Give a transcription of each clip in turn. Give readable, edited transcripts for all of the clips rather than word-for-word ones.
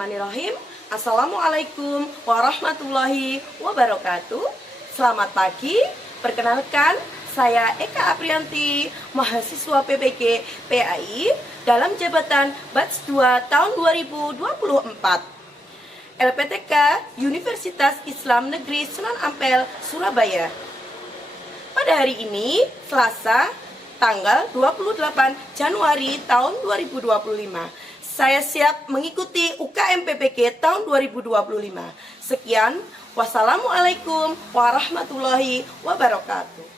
Bismillahirrahmanirrahim. Assalamualaikum warahmatullahi wabarakatuh. Selamat pagi. Perkenalkan, saya Eka Aprianti, mahasiswa PPG PAI dalam jabatan Batch 2 tahun 2024. LPTK Universitas Islam Negeri Sunan Ampel, Surabaya. Pada hari ini, Selasa, tanggal 28 Januari tahun 2025. Saya siap mengikuti UKM PPG tahun 2025. Sekian, wassalamualaikum warahmatullahi wabarakatuh.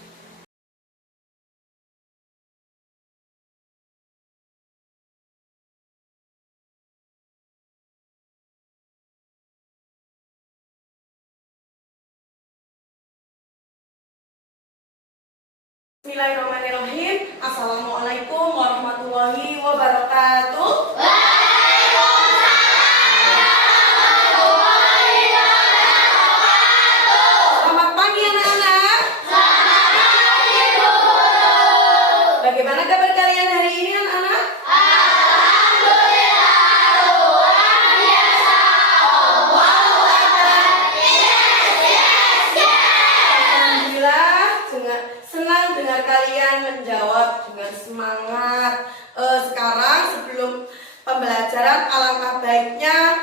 Bismillahirrahmanirrahim. Assalamualaikum warahmatullahi wabarakatuh. Selamat pagi anak-anak. Bagaimana kabar kalian hari ini anak-anak? Senang dengar kalian menjawab dengan semangat. Sekarang sebelum pembelajaran, alangkah baiknya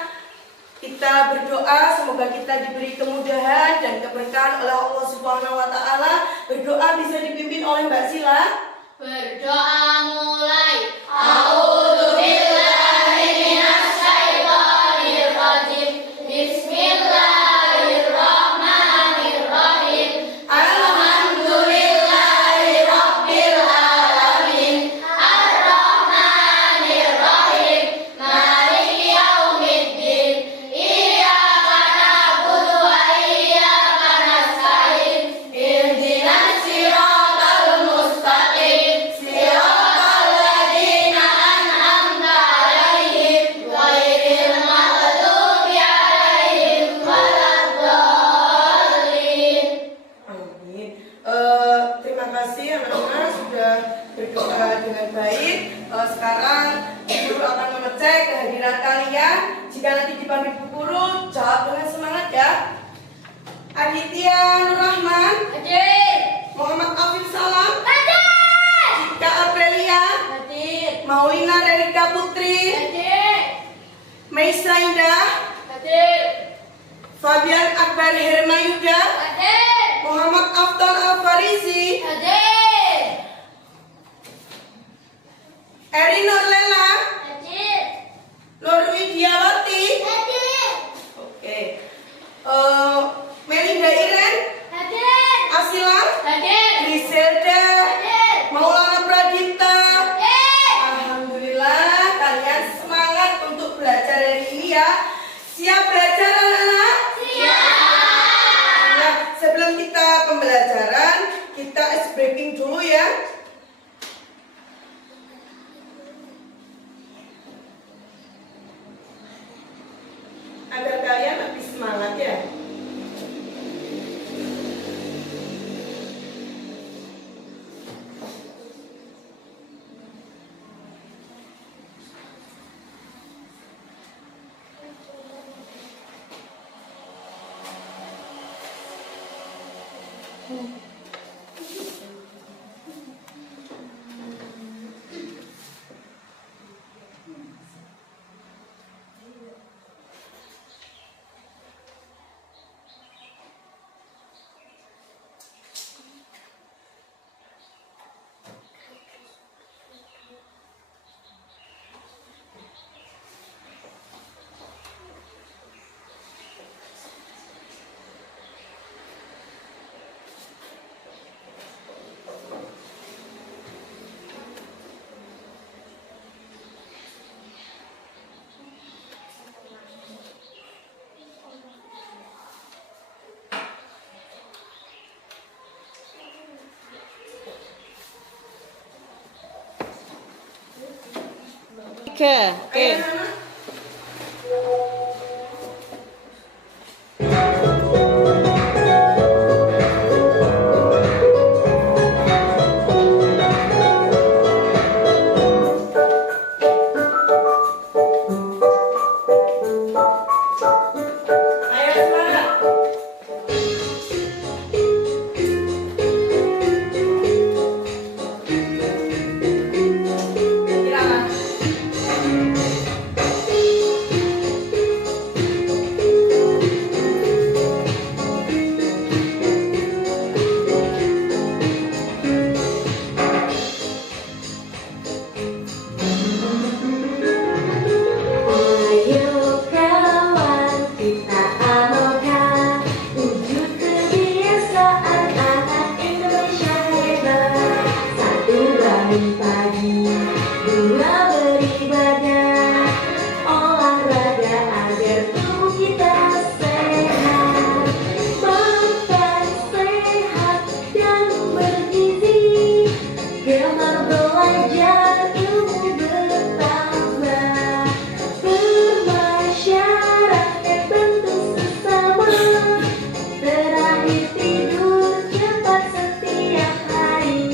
kita berdoa semoga kita diberi kemudahan dan keberkahan oleh Allah Subhanahu wa taala. Berdoa bisa dipimpin oleh Mbak Sila. Berdoa mulai. A'udzubillahi minasyaitonir rajim. Bismillahirrahmanirrahim. Alhamdulillahi rabbil alamin. Ar-Rahmanir-Rahim. Maliki yaumiddin. Iyyaka na'budu wa iyyaka nasta'in. Ihdinas siratal mustaqim. Siratal ladzina an'amta 'alaihim ghairil maghdubi 'alaihim waladdallin. Amin. Terima kasih anak-anak sudah berdoa dengan baik. Sekarang guru akan mengecek kehadiran kalian. Jika nanti dipanggil Bu Guru, jawab dengan semangat ya. Aditya Nurrahman, Hadir. Muhammad Afif Salam, Hadir. Cika Aprilia, Hadir. Maulina Rerika Putri, Hadir. Meisa Indah, Hadir. Fabian Akbar Hermayuda, Hadir. Muhammad Afton Al-Farizi, Hadir. Eri Nurlela, Hadir. Nur Widiawati, Hadir. oke. Melinda Iren, Hadir. Asila, Hadir. Griselda, Hadir. Maulana Pradipta. Hadir. Alhamdulillah kalian semangat untuk belajar hari ini ya. Siap belajar anak-anak? Siap. Nah, sebelum kita pembelajaran, kita ice breaking dulu ya. Agar kalian lebih semangat ya. Oke. Ayo anak-anak. Ayo semangat. Silakan. Ayo kawan kita amalkan wujud kebiasaan anak Indonesia hebat. Satu bangun pagi, dua beribadah, olahraga agar tubuh kita sehat. Makan sehat dan bergizi, gemar belajar ilmu bertambah. Bermasyarakat bantu sesama, terakhir tidur cepat setiap hari.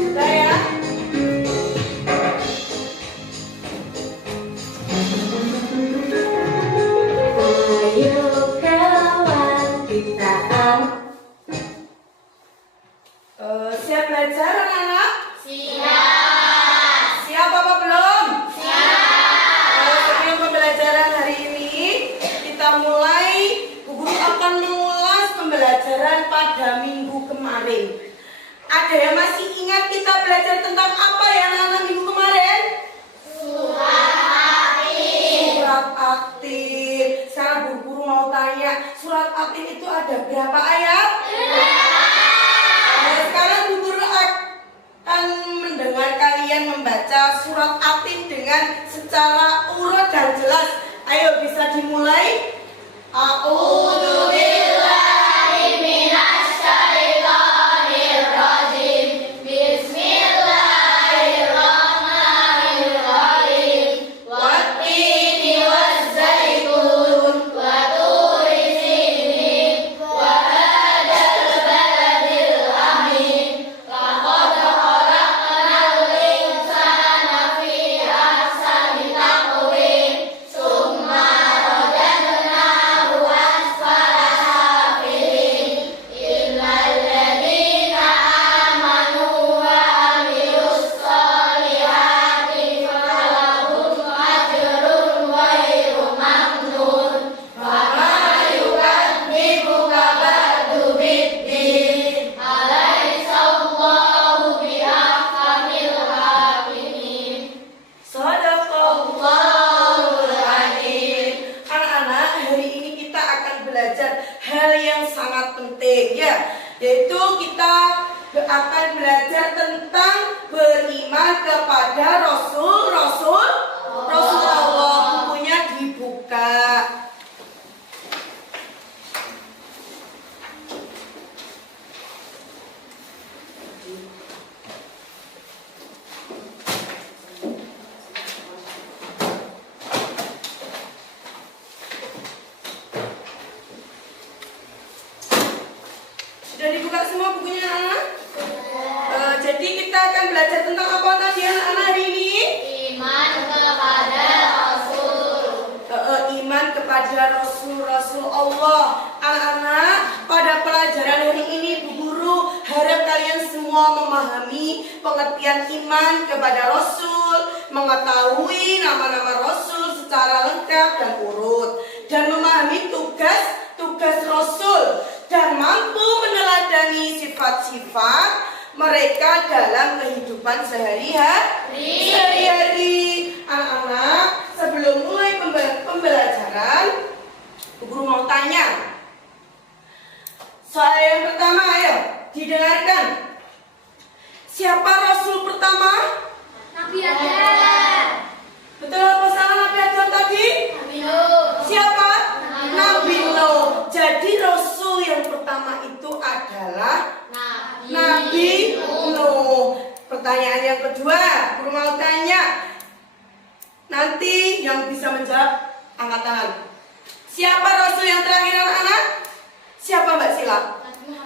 Sudah ya? Ayo kawan kita Siap belajar anak-anak? Siap apa belum? Sebelum pembelajaran hari ini, kita mulai. Bu Guru akan mengulas pembelajaran pada minggu kemarin. Ada yang masih ingat kita belajar tentang apa ya anak-anak minggu kemarin? Surat At-Tin. Sekarang Bu Guru mau tanya, surat At-Tin itu ada berapa ayat? Nah, sekarang Bu Guru akan mendengar kalian membaca surat At-Tin dengan secara urut dan jelas. Ayo bisa dimulai. A'udzu billahi minasy syaithanir rajim. Bismillahirrahmanirrahim. Wat-tini waz-zaitun wa turi sinin wa hadzal baladil amin. Laqad khalaqnal insana fi ahsani taqwim. Summa radadnahu asfala safilin. Illal ladzina amanu wa amilus solihati falahum ajrun ghairu mamnun. Fama yukadzibuka ba'du biddin. Alaihissallahu biahkamil hakimin. Shadaqallahul adzim. Anak-anak, hari ini kita akan belajar hal yang sangat penting ya, yaitu kita akan belajar tentang beriman kepada Rasulullah. Bukunya dibuka. Sudah dibuka semua bukunya anak-anak? Jadi kita akan belajar tentang apa tadi anak-anak hari ini? iman kepada Rasul. Iman kepada Rasul Allah. Anak-anak, pada pelajaran hari ini Bu Guru harap kalian semua memahami pengertian iman kepada Rasul, mengetahui nama-nama Rasul secara lengkap dan urut, dan memahami tugas Rasul, dan mampu meneladani sifat-sifat mereka dalam kehidupan sehari-hari. Anak-anak, sebelum mulai pembelajaran, Bu Guru mau tanya. Soal yang pertama, ayo didengarkan. Siapa Rasul pertama? Nabi Adam. Betul apa salah Nabi Adam tadi? Nabi Nuh. Siapa? Nabi Nuh. Jadi Rasul yang pertama itu adalah Nabi Nuh. Pertanyaan yang kedua, Guru mau tanya. Nanti yang bisa menjawab angkat tangan. Siapa Rasul yang terakhir anak-anak? Siapa Mbak Sila?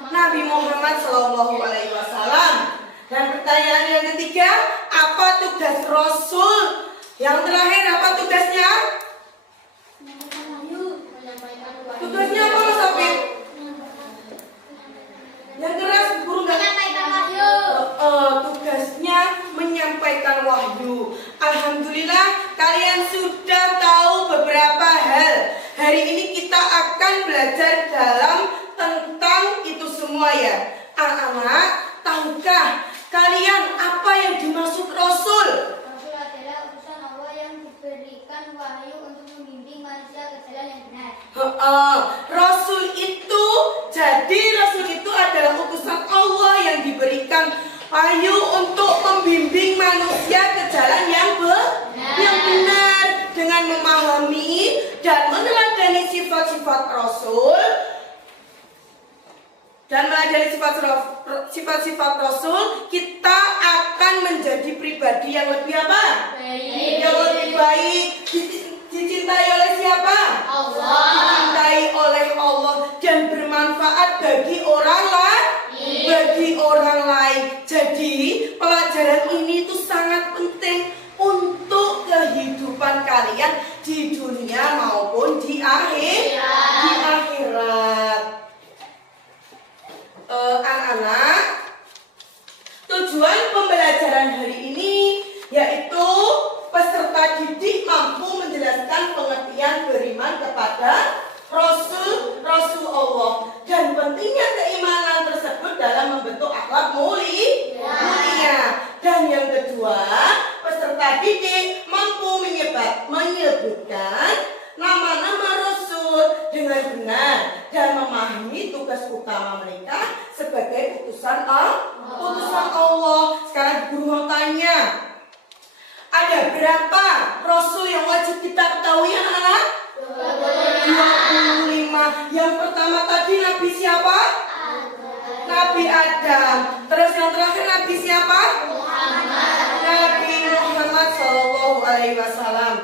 Nabi Muhammad Shallallahu Alaihi Wasallam. Dan pertanyaan yang ketiga, apa tugas Rasul yang terakhir? Apa tugasnya? Tugasnya apa Mas Afif? Yang keras guru nggak? Tugasnya menyampaikan wahyu. Alhamdulillah kalian sudah tahu beberapa hal. Hari ini kita akan belajar dalam tentang itu semua ya. Anak-anak, tahukah kalian apa yang dimaksud Rasul? Rasul adalah utusan Allah yang diberikan wahyu untuk membimbing manusia ke jalan yang benar. Rasul itu, jadi Rasul itu adalah utusan Allah yang diberikan wahyu untuk membimbing manusia ke jalan yang benar dengan memahami dan meneladani sifat-sifat Rasul dan meladani sifat-sifat Rasul, kita akan menjadi pribadi yang lebih apa? Yang lebih baik. Dicintai oleh siapa? Allah. Dicintai oleh Allah dan bermanfaat bagi orang lain. Jadi pelajaran ini tuh sangat penting untuk kehidupan kalian di dunia maupun di akhirat. Anak-anak, tujuan pembelajaran hari ini yaitu peserta didik mampu menjelaskan pengertian beriman kepada Rasul Allah dan pentingnya keimanan tersebut dalam membentuk akhlak mulia. Dan yang kedua, peserta didik mampu menyebutkan nama-nama Rasul dengan benar dan memahami tugas utama mereka sebagai utusan Allah. Sekarang guru mau tanya, ada berapa Rasul yang wajib kita ketahui anak-anak? 25. Yang pertama tadi Nabi siapa? Nabi Adam. Terus yang terakhir Nabi siapa? Nabi Muhammad Shallallahu Alaihi Wasallam.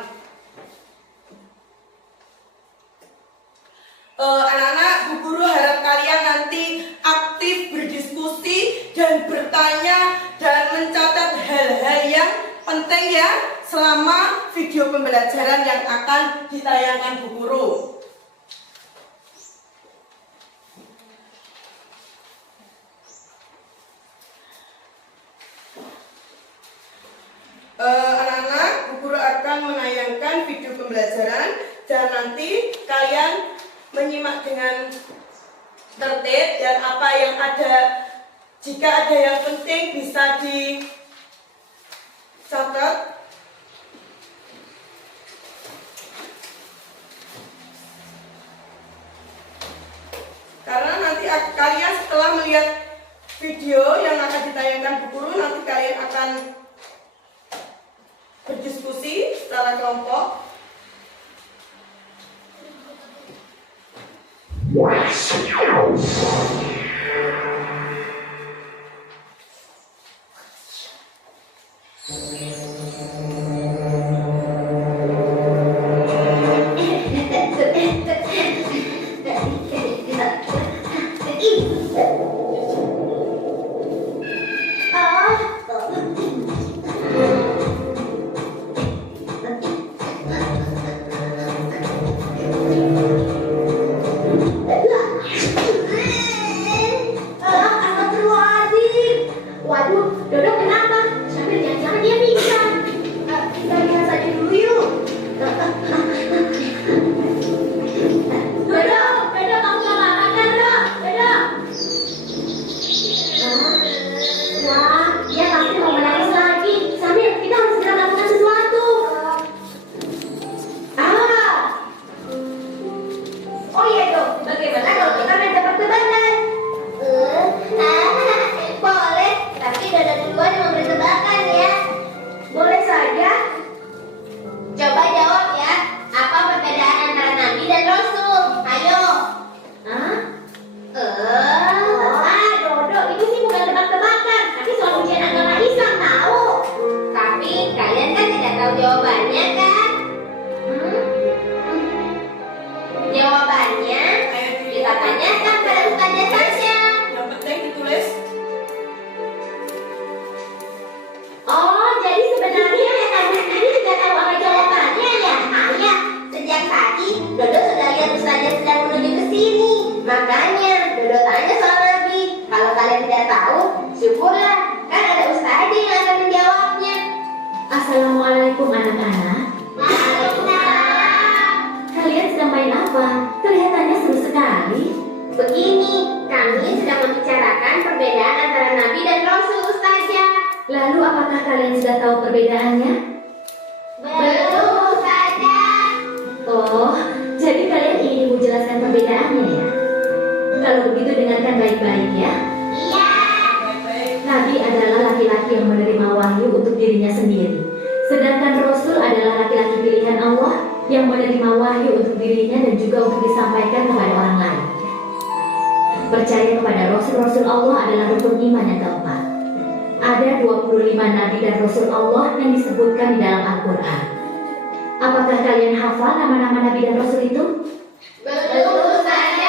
Anak-anak, Bu Guru harap kalian nanti aktif berdiskusi dan bertanya dan mencatat hal-hal yang penting ya selama video pembelajaran yang akan ditayangkan Bu Guru. Anak-anak, Bu Guru akan menayangkan video pembelajaran dan nanti kalian menyimak dengan tertib dan apa yang ada, jika ada yang penting bisa dicatat. Karena nanti kalian setelah melihat video yang akan ditayangkan Bu Guru, nanti kalian akan berdiskusi secara kelompok. Makanya, Dodo tanya soal Nabi. Kalau kalian tidak tahu, syukurlah. Kan ada Ustaz yang akan menjawabnya. Assalamualaikum anak-anak. Waalaikumsalam. Kalian sedang main apa? Kelihatannya seru sekali. Begini, kami sedang membicarakan perbedaan antara Nabi dan Rasul, Ustazah. Lalu apakah kalian sudah tahu perbedaannya? Belum, Ustazah. Oh, jadi kalian ingin ibu jelaskan perbedaannya ya? Kalau begitu dengarkan baik-baik ya. Iya. Nabi adalah laki-laki yang menerima wahyu untuk dirinya sendiri. Sedangkan Rasul adalah laki-laki pilihan Allah yang menerima wahyu untuk dirinya dan juga untuk disampaikan kepada orang lain. Percaya kepada Rasul-Rasul Allah adalah rukun iman yang keempat. Ada 25 Nabi dan Rasul Allah yang disebutkan di dalam Al-Quran. Apakah kalian hafal nama-nama Nabi dan Rasul itu? Belum, Ustazah.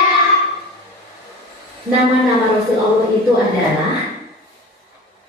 Nama-nama Rasul Allah itu adalah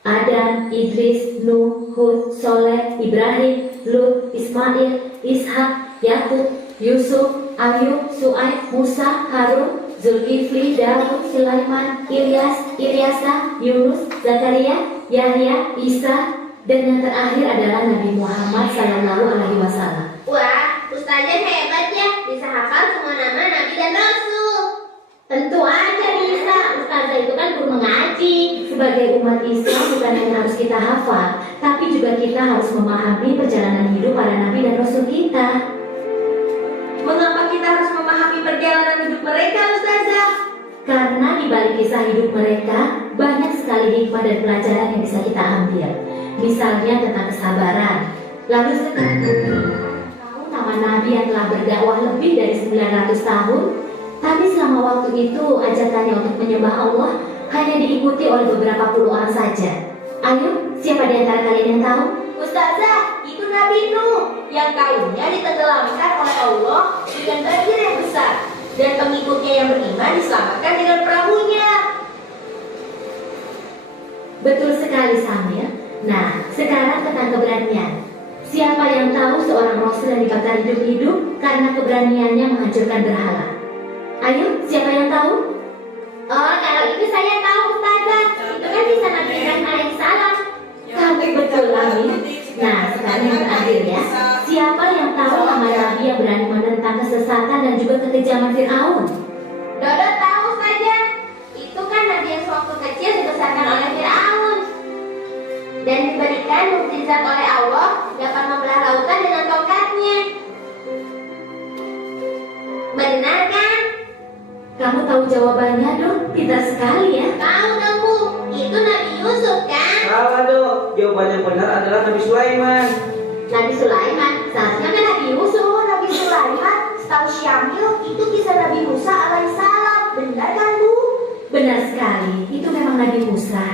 Adam, Idris, Nuh, Hud, Soleh, Ibrahim, Lut, Ismail, Ishak, Yakub, Yusuf, Ayub, Su'aib, Musa, Harun, Zulkifli, Daud, Sulaiman, Ilyas, Ilyasa, Yunus, Zakaria, Yahya, Isa, dan yang terakhir adalah Nabi Muhammad SAW. Wah, Ustazah hebat ya, bisa hafal semua nama Nabi dan Rasul. Tentu aja bisa, Ustazah itu kan guru mengaji. Sebagai umat Islam bukan hanya harus kita hafal, tapi juga kita harus memahami perjalanan hidup para Nabi dan Rasul kita. Mengapa kita harus memahami perjalanan hidup mereka, Ustazah? Karena di balik kisah hidup mereka, banyak sekali hikmah dan pelajaran yang bisa kita ambil. Misalnya tentang kesabaran. Lalu sekarang tahu nama Nabi yang telah berdakwah lebih dari 900 tahun, tapi selama waktu itu ajakannya untuk menyembah Allah hanya diikuti oleh beberapa puluh orang saja. Ayo, siapa di antara kalian yang tahu? Ustazah, itu Nabi Nuh yang kaumnya ditenggelamkan oleh Allah dengan banjir yang besar, dan pengikutnya yang beriman diselamatkan dengan perahunya. Betul sekali, Samir. Nah, sekarang tentang keberanian. Siapa yang tahu seorang Rasul yang dibakar hidup-hidup karena keberaniannya menghancurkan berhala? Ayo, siapa yang tahu? Oh, kalau itu saya tahu, Ustazah. Itu kan bisa Nabi Ibrahim alaihissalam. Kamu betul, Ami. Nah, sekarang yang terakhir ya. Siapa yang tahu nama Nabi yang berani menentang kesesatan dan juga kekejaman Fir'aun? Dodo tahu saja. Itu kan Nabi yang sewaktu kecil dibesarkan oleh Fir'aun dan diberikan mukjizat oleh Allah dapat membelah lautan dengan tongkatnya. Benar kan? Kamu tahu jawabannya, Dok? Pintar sekali ya. Tahu dong, Bu. Itu Nabi Yusuf kan? Salah dong, jawaban yang benar adalah Nabi Sulaiman. Nabi Sulaiman. Seharusnya kan Nabi Yusuf. Nabi Sulaiman. Setahu Syamil itu kisah Nabi Musa alaihissalam. Benar kan, Bu? Benar sekali, itu memang Nabi Musa.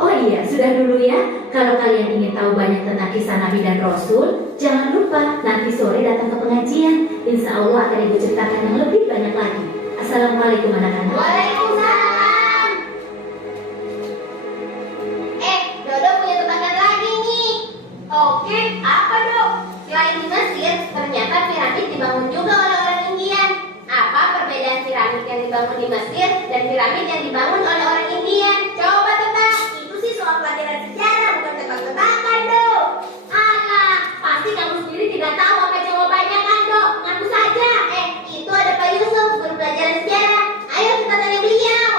Oh iya, sudah dulu ya. Kalau kalian ingin tahu banyak tentang kisah Nabi dan Rasul, jangan lupa nanti sore datang ke pengajian. Insya Allah akan Ibu ceritakan yang lebih banyak lagi. Assalamualaikum anak-anak. Waalaikumsalam. Dodo punya tebakan lagi nih. Oke, apa dok? Selain di Mesir, ternyata piramid dibangun juga oleh orang India. Apa perbedaan piramid yang dibangun di Mesir dan piramid yang dibangun oleh orang India? Coba tebak. Itu sih soal pelajaran sejarah, bukan tebak-tebakan, dok. Alah, pasti kamu sendiri tidak tahu apa jawabannya kan, dok? Ngaku saja. Itu ada Pak Yusuf, guru pelajaran sejarah. Ayo kita tanya beliau.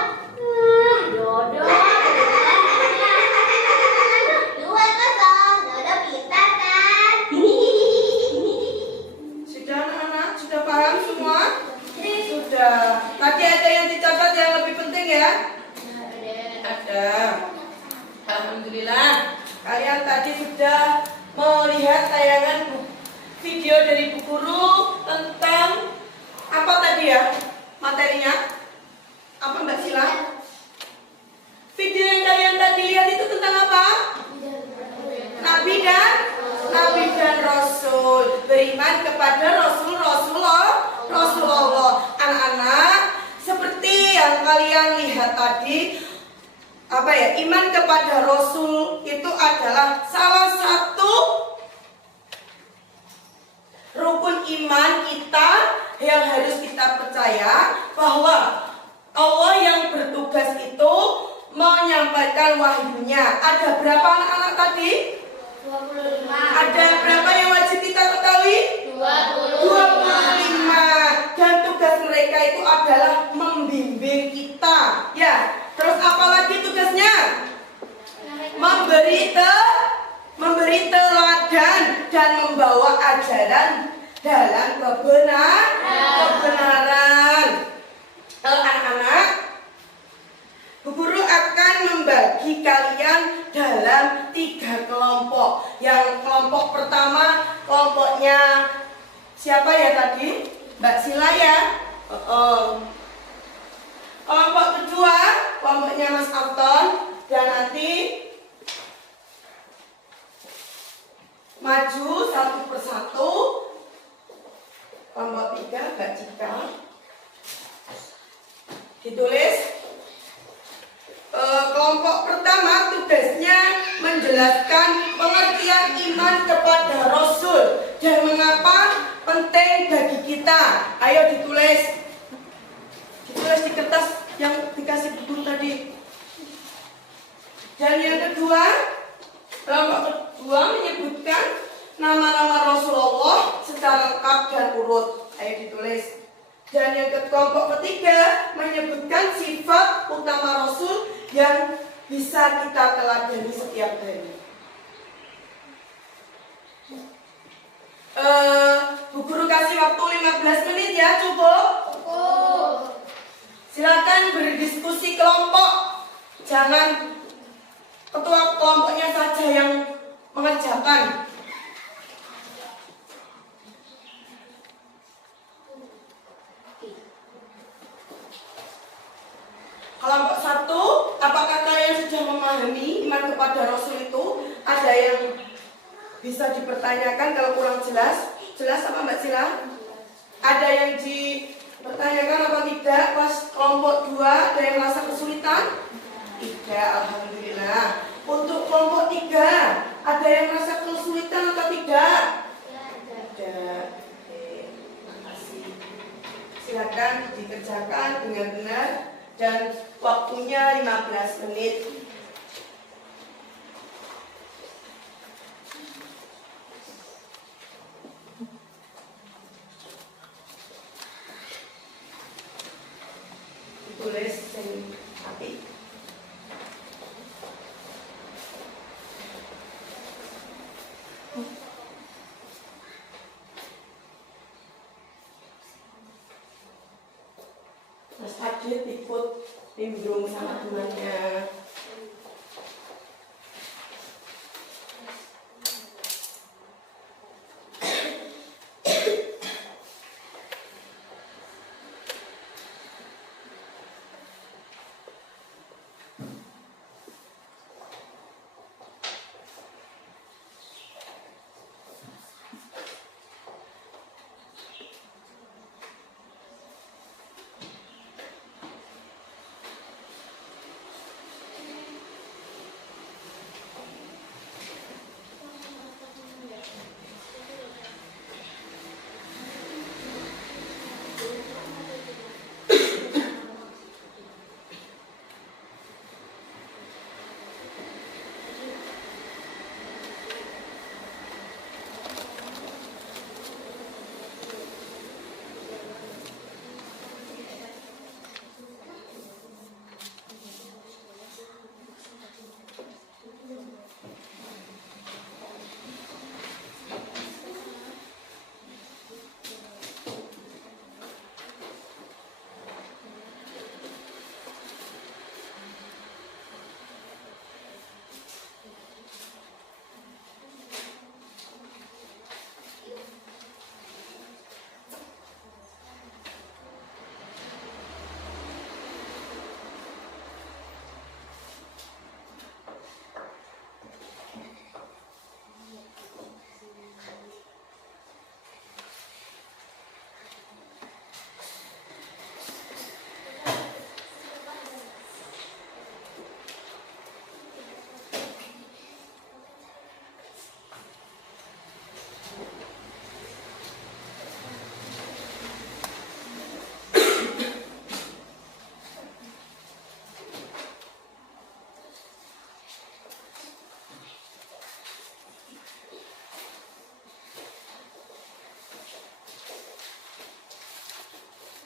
Dodo. 2-0, Dodo pintar kan? Sudah anak-anak, sudah paham semua? Sudah. Tadi ada yang dicatat yang lebih penting ya? Ada. Alhamdulillah. Kalian tadi sudah melihat tayangan video dari Bu Guru tentang apa tadi ya materinya? Apa Mbak Sila? Video yang kalian tadi lihat itu tentang apa? Nabi dan Rasul. Beriman kepada Rasulullah. Anak-anak, seperti yang kalian lihat tadi, iman kepada Rasul itu adalah salah satu rukun iman kita yang harus kita percaya bahwa Allah yang bertugas itu menyampaikan wahyunya. Ada berapa anak-anak tadi? 25. Ada berapa yang wajib kita ketahui? 25. Dan tugas mereka itu adalah membimbing kita. Ya. Terus apa lagi tugasnya? Memberi teladan dan membawa ajaran dalam kebenaran. Anak-anak, Bu Guru akan membagi kalian dalam 3 kelompok. Yang kelompok pertama, kelompoknya siapa ya tadi? Mbak Sila ya? Kelompok kedua, kelompoknya Mas Afton. Dan nanti maju satu persatu. Kelompok 3, Mbak Cika. Ditulis. Kelompok pertama tugasnya menjelaskan pengertian iman kepada Rasul dan mengapa penting bagi kita. Ayo ditulis. Ditulis di kertas yang dikasih guru tadi. Dan yang kedua, kelompok kedua menyebutkan nama-nama Rasulullah secara lengkap dan urut. Ayo ditulis. Dan yang kelompok ketiga menyebutkan sifat utama Rasul yang bisa kita teladani setiap hari. Bu Guru kasih waktu 15 menit ya, cukup? Silakan berdiskusi kelompok. Jangan ketua kelompoknya saja yang mengerjakan. Kelompok 1, apakah kalian sudah memahami iman kepada Rasul itu? Ada yang bisa dipertanyakan kalau kurang jelas? Jelas apa Mbak Sila? Ada yang dipertanyakan apa tidak? Pas kelompok 2 ada yang merasa kesulitan? Tidak, alhamdulillah. Untuk kelompok 3, ada yang merasa kesulitan atau tidak? Tidak. Oke, makasih. Silakan dikerjakan dengan benar dan waktunya 15 menit. Ditulis sing api. Mas Adit ikut nimbrung sama temannya.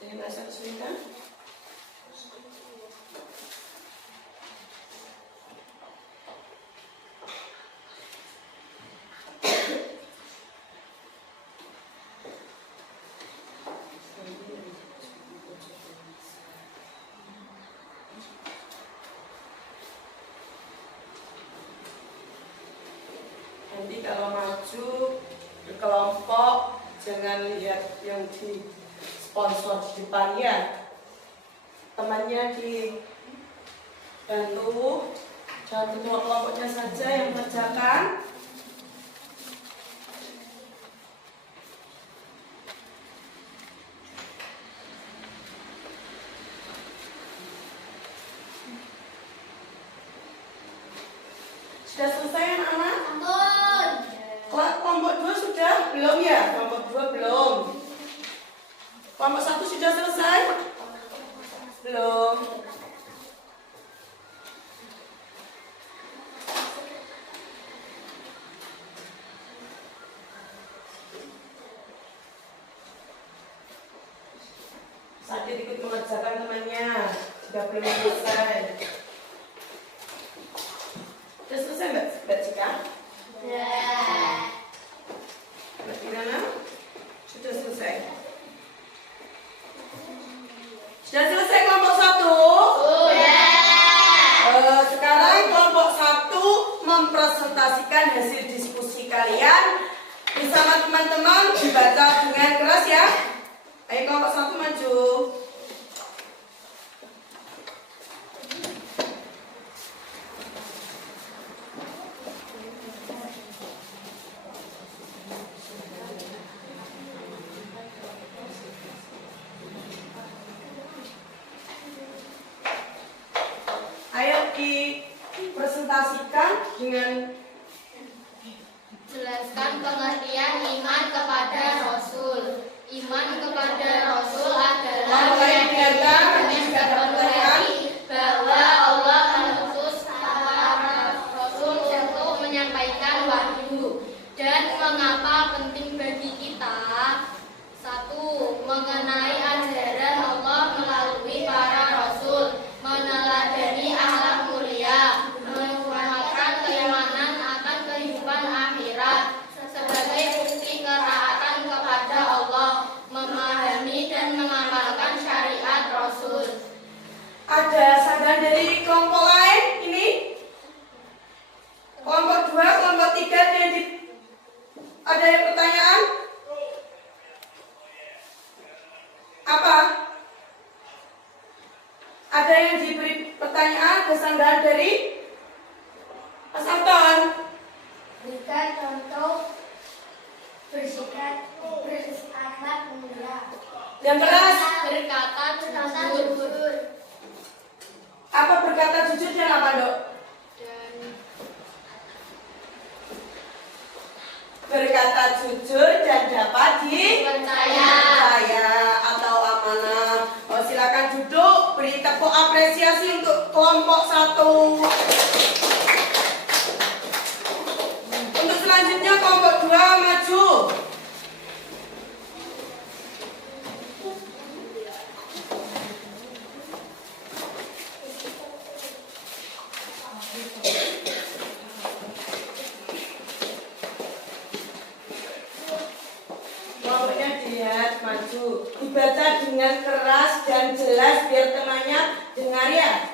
Ada yang merasa kesulitan? Nanti kalau maju berkelompok jangan lihat yang di sponsor di depan ya, temannya dibantu, jangan ketua kelompoknya saja yang mengerjakan. Sudah selesai anak-anak? Kelompok 2 sudah? Belum ya? Kelompok 2 belum. Kelompok 1 sudah selesai? Belum. Sakit ikut mengerjakan temannya. Sudah belum selesai. Sudah selesai Mbak Cika? Mbak Tirana? Sudah selesai. Sudah selesai kelompok 1? Sekarang kelompok 1 mempresentasikan hasil diskusi kalian bersama teman-teman, dibaca dengan keras ya. Ayo kelompok 1 maju. Ayo dipresentasikan dengan Jelaskan pengertian iman kepada Rasul. Iman kepada Rasul adalah menyadari bahwa Allah mengutus para Rasul untuk menyampaikan wahyu. Dan mengapa penting bagi kita? 1. Mengenai ajaran Allah melalui para Rasul, meneladani akhlak mulia, menguatkan keimanan akan kehidupan akhirat sebagai bukti ketaatan kepada Allah, memahami dan mengamalkan syariat Rasul. ada saran dari kelompok lain ini. Kelompok 2, kelompok 3 ada yang pertanyaan? Apa? Ada yang diberi pertanyaan kesanggahan dari Mas Anton? Berikan contoh bersikap berakhlak mulia. Yang keras? Berkata jujur. Apa berkata jujur dan apa dok? Berkata jujur dan dapat dipercaya atau amanah. Oh, silakan duduk, beri tepuk apresiasi untuk kelompok 1. Untuk selanjutnya kelompok 2 maju. Kelompoknya dilihat maju, dibaca dengan keras dan jelas biar temannya dengar ya.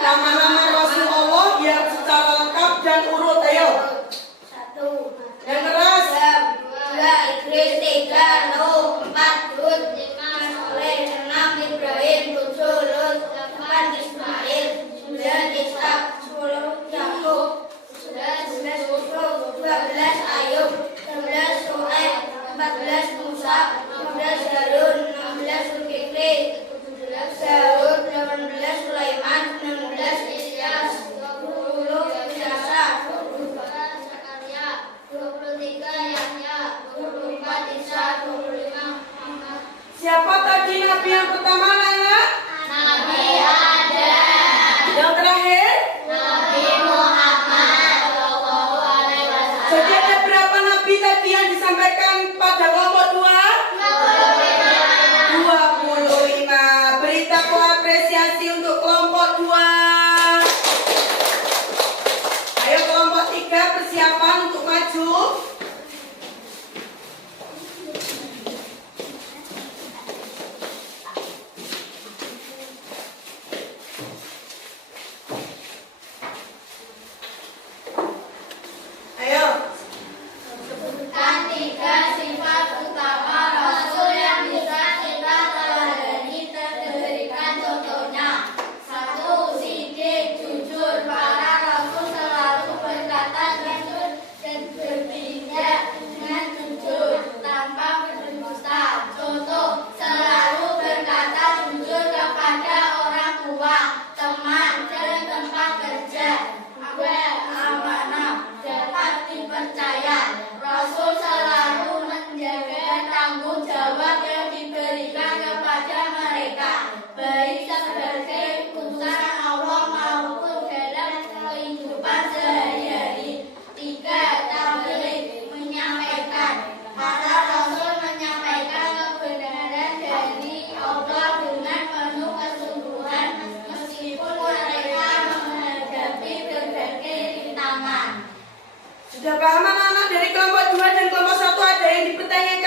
Nama-nama Rasulullah yang secara lengkap dan urut, ayo. 1. Yang keras. 2. Idris. 3. Nuh. 4. Hud. 5. Soleh. 6. Ibrahim. 7. Lut. 8. Ismail. 9. Ishak. 10. Yakub. 11. Yusuf. 12. Ayub. 13. Shu'aib. 14. Musa. 15. Harun. 16. Zulkifli. 17. Daud. 18. Sulaiman. 19. Ilyas. 20. Yasa. 22. Zakaria. 23. Yahya. 24. Isa. 25. Muhammad. Siapa tadi nabi yang pertama, Nana? Nabi Adam. Yang terakhir? Nabi Muhammad Shallallahu Alaihi Wasallam. Jadi ada berapa nabi tadi yang disampaikan pada kelompok 2? 25.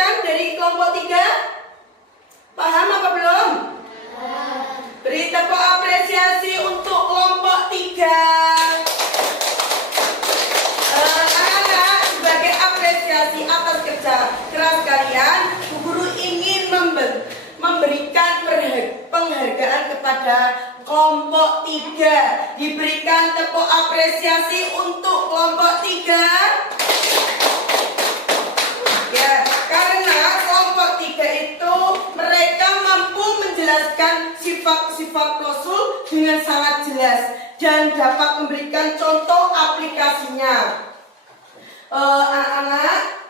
kan dari kelompok 3? Paham apa belum? Beri tepuk apresiasi untuk kelompok 3. Anak-anak, sebagai apresiasi atas kerja keras kalian, Bu Guru ingin memberikan penghargaan kepada kelompok 3. Diberikan tepuk apresiasi untuk kelompok 3. Ya, karena kelompok 3 itu mereka mampu menjelaskan sifat-sifat Rasul dengan sangat jelas dan dapat memberikan contoh aplikasinya. Anak-anak,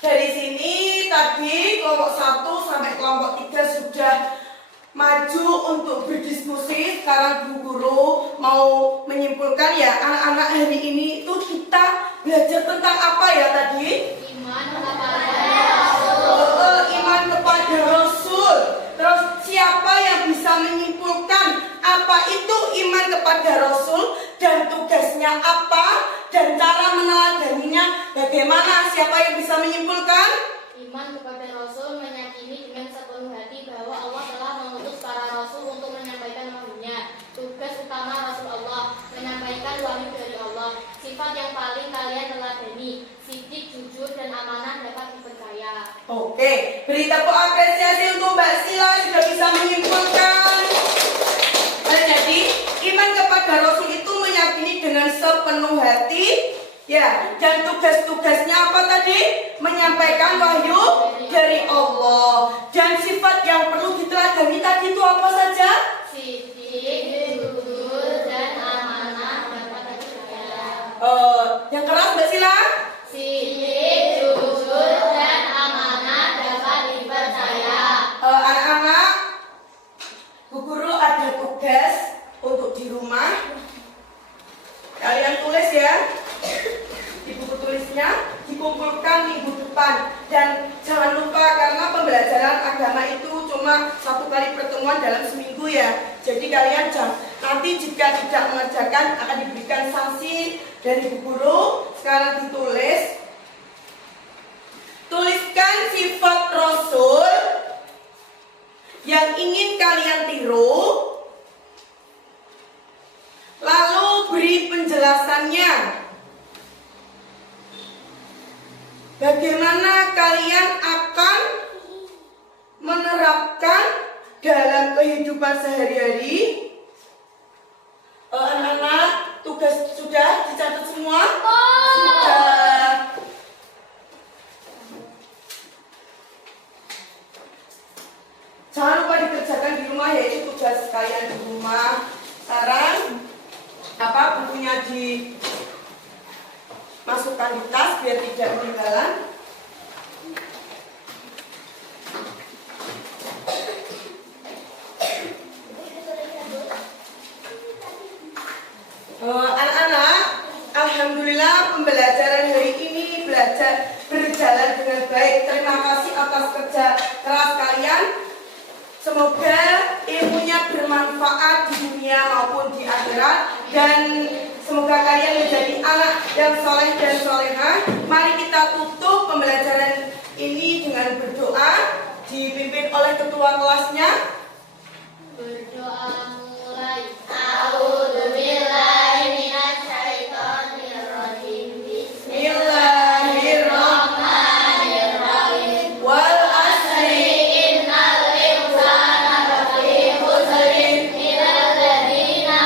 dari sini tadi kelompok 1 sampai kelompok 3 sudah maju untuk berdiskusi. Sekarang Bu Guru mau menyimpulkan ya, anak-anak hari ini itu kita belajar tentang apa ya tadi? Iman kepada Rasul. Iman kepada Rasul. Terus siapa yang bisa menyimpulkan apa itu iman kepada Rasul dan tugasnya apa dan cara meneladaninya bagaimana? Siapa yang bisa menyimpulkan? Iman kepada Rasul meyakini dengan sepenuh hati bahwa Allah telah mengutus para Rasul untuk menyampaikan wahyu-Nya. Tugas utama Rasul Allah menyampaikan wahyu dari Allah. Sifat yang paling kalian teladani, sidik, jujur, dan amanah dapat dipercaya. Oke, beri tepuk apresiasi untuk Mbak Sila sudah bisa menyimpulkan. Jadi iman kepada Rasul itu meyakini dengan sepenuh hati. Ya, dan tugas-tugasnya apa tadi? Menyampaikan wahyu dari Allah. Dan sifat yang perlu diteladani tadi itu apa saja? Sidik, jujur, dan amanah dapat dipercaya. Yang keras Mbak Sila? Sidik, jujur, dan amanah dapat dipercaya. Anak-anak, Bu Guru ada tugas untuk di rumah. Kalian tulis ya. Di buku tulisnya dikumpulkan minggu depan. Dan jangan lupa karena pembelajaran agama itu cuma 1 kali pertemuan dalam seminggu ya. Jadi kalian nanti jika tidak mengerjakan akan diberikan sanksi dari Bu Guru. Sekarang ditulis. Tuliskan sifat Rasul yang ingin kalian tiru. Lalu beri penjelasannya. Bagaimana kalian akan menerapkan dalam kehidupan sehari-hari? Anak-anak, tugas sudah dicatat semua? Sudah. Jangan lupa dikerjakan di rumah, yaitu tugas kalian di rumah. Sekarang bukunya dimasukkan di tas biar tidak ketinggalan. Anak-anak, alhamdulillah pembelajaran hari ini berjalan dengan baik. Terima kasih atas kerja keras kalian. Semoga ilmunya bermanfaat di dunia maupun di akhirat, dan semoga kalian menjadi anak yang soleh dan solehah. Mari kita tutup pembelajaran ini dengan berdoa, dipimpin oleh ketua kelasnya. Berdoa mulai. A'udzubillahi minasyaitonir rajim. Bismillahirrahmanirrahim. Wal asri Innal insana lafi khusrin illal ladzina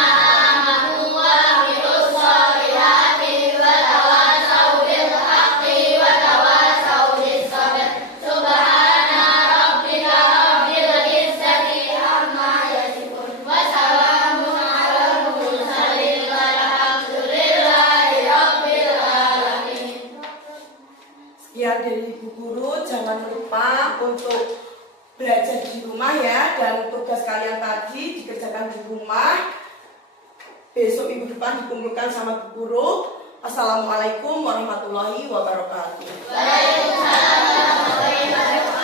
amanu wa amilus sholihati wa tawasaw bil haqqi wa tawasaw bis sabr. Subhana rabbika rabbil izzati amma yasifun wa salamun alal mursalin walhamdulillahi rabbil alamin. ya dari Bu Guru. Jangan lupa untuk belajar di rumah ya, dan tugas kalian tadi dikerjakan di rumah. Besok minggu depan dikumpulkan sama Bu Guru. Assalamualaikum warahmatullahi wabarakatuh. Waalaikumsalam warahmatullahi wabarakatuh.